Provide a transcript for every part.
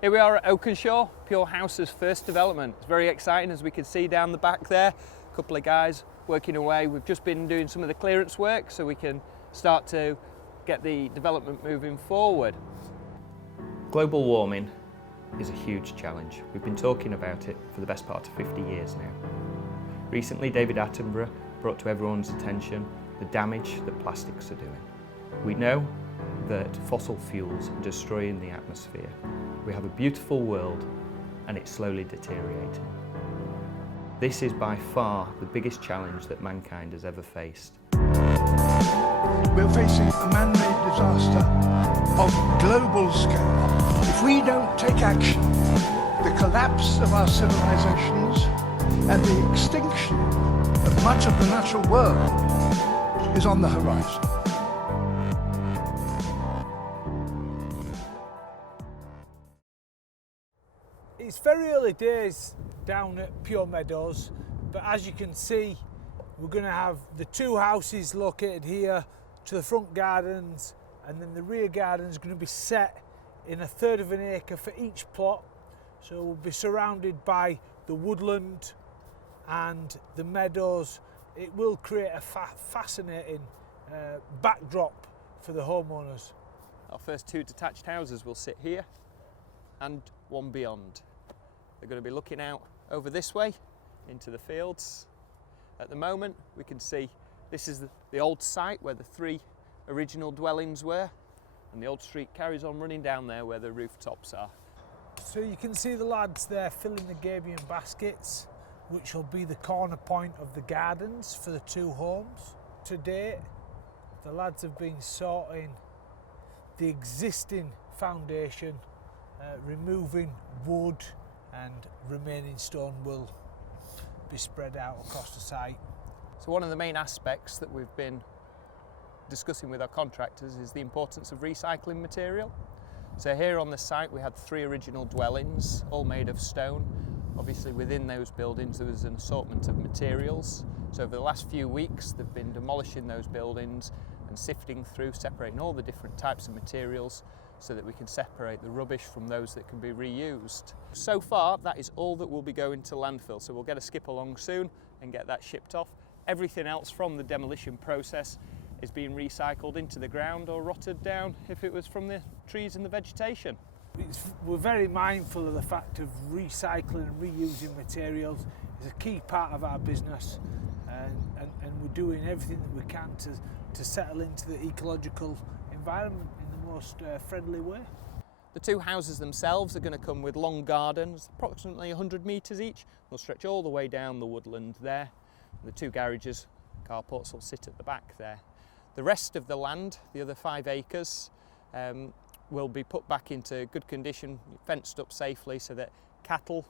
Here we are at Oakenshaw, Pure House's first development. It's very exciting, as we can see down the back there. A couple of guys working away. We've just been doing some of the clearance work so we can start to get the development moving forward. Global warming is a huge challenge. We've been talking about it for the best part of 50 years now. Recently, David Attenborough brought to everyone's attention the damage that plastics are doing. We know that fossil fuels are destroying the atmosphere. We have a beautiful world and it's slowly deteriorating. This is by far the biggest challenge that mankind has ever faced. We're facing a man-made disaster of global scale. If we don't take action, the collapse of our civilizations and the extinction of much of the natural world is on the horizon. It's very early days down at Pure Meadows, but as you can see, we're going to have the two houses located here to the front gardens, and then the rear garden is going to be set in 1/3 of an acre for each plot. So we'll be surrounded by the woodland and the meadows. It will create a fascinating backdrop for the homeowners. Our first two detached houses will sit here and one beyond. They're going to be looking out over this way into the fields. At the moment we can see this is the old site where the 3 original dwellings were, and the old street carries on running down there where the rooftops are. So you can see the lads there filling the gabion baskets, which will be the corner point of the gardens for the 2 homes. To date, the lads have been sorting the existing foundation, removing wood, and remaining stone will be spread out across the site. So one of the main aspects that we've been discussing with our contractors is the importance of recycling material. So here on the site we had 3 original dwellings, all made of stone. Obviously within those buildings there was an assortment of materials. So over the last few weeks they've been demolishing those buildings and sifting through, separating all the different types of materials so that we can separate the rubbish from those that can be reused. So far that is all that will be going to landfill, so we'll get a skip along soon and get that shipped off. Everything else from the demolition process is being recycled into the ground or rotted down if it was from the trees and the vegetation. We're very mindful of the fact of recycling and reusing materials is a key part of our business, and we're doing everything that we can to settle into the ecological environment in the most friendly way. The 2 houses themselves are going to come with long gardens, approximately 100 metres each. They'll stretch all the way down the woodland there. The 2 garages, carports, will sit at the back there. The rest of the land, the other 5 acres, will be put back into good condition, fenced up safely so that cattle,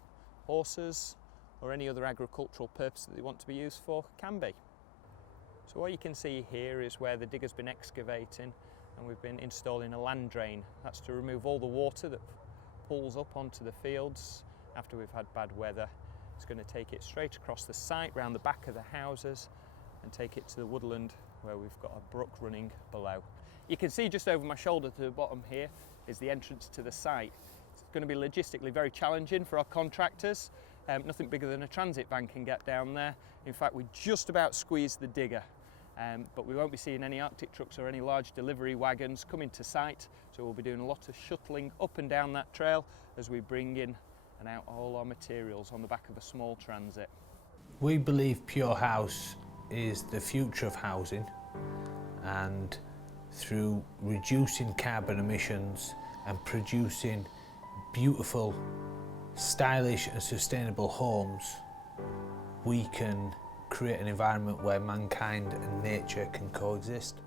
horses or any other agricultural purpose that they want to be used for can be. So what you can see here is where the digger's been excavating, and we've been installing a land drain. That's to remove all the water that pulls up onto the fields after we've had bad weather. It's going to take it straight across the site, round the back of the houses, and take it to the woodland where we've got a brook running below. You can see just over my shoulder to the bottom here is the entrance to the site. It's going to be logistically very challenging for our contractors. Nothing bigger than a transit van can get down there. In fact, we just about squeezed the digger. But we won't be seeing any Arctic trucks or any large delivery wagons coming to site, so we'll be doing a lot of shuttling up and down that trail as we bring in and out all our materials on the back of a small transit. We believe Pure House is the future of housing, and through reducing carbon emissions and producing beautiful, stylish and sustainable homes, we can create an environment where mankind and nature can coexist.